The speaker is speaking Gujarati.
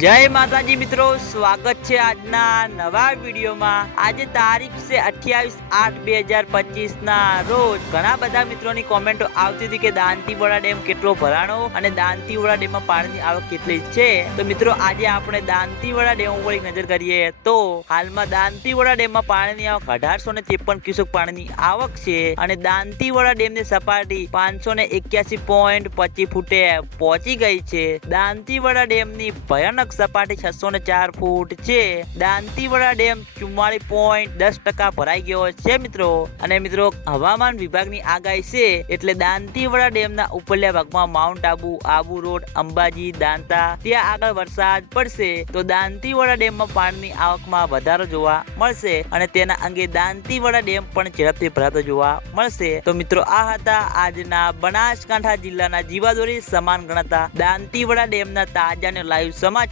જય માતાજી મિત્રો, સ્વાગત છે આજના નવા વિડીયોમાં. આજે તારીખ છે અઠ્યાવીસ આઠ બે હજાર પચીસ ના રોજ ઘણા બધા મિત્રોની કોમેન્ટો આવતી હતી કે દાંતીવાડા ડેમ કેટલો ભરાણો અને દાંતીવાડા ડેમમાં પાણીની આવક કેટલી છે. તો મિત્રો, આજે આપણે દાંતીવાડા ડેમ ઉપર નજર કરીએ તો હાલમાં દાંતીવાડા ડેમમાં પાણીની આવક અઢારસો ને ત્રેપન ક્યુસેક પાણીની આવક છે અને દાંતીવાડા ડેમની સપાટી પાંચસો ને એક્યાસી પોઈન્ટ પચીસ ફૂટે પહોંચી ગઈ છે. દાંતીવાડા ડેમની ભયાનક સપાટી છસો ને ચાર ફૂટ છે. દાંતીવાડા ડેમ ચુમ્માળી પોઈન્ટ દસ ટકા ભરાઈ ગયો છે મિત્રો. અને મિત્રો, હવામાન વિભાગની આગાહી છે એટલે દાંતીવાડા ડેમના ઉપરલા ભાગમાં માઉન્ટ આબુ આબુ રોડ, અંબાજી, દાંતા, ત્યાં આગળ વરસાદ પડશે. તો દાંતીવાડા ડેમમાં પાણીની આવકમાં વધારો જોવા મળશે અને તેના અંગે દાંતીવાડા ડેમ પણ ઝડપથી ભરાતો જોવા મળશે. તો મિત્રો, આ હતા આજના બનાસકાંઠા જિલ્લાના જીવાદોરી સમાન ગણાતા દાંતીવાડા ડેમના તાજા અને લાઈવ સમાચાર.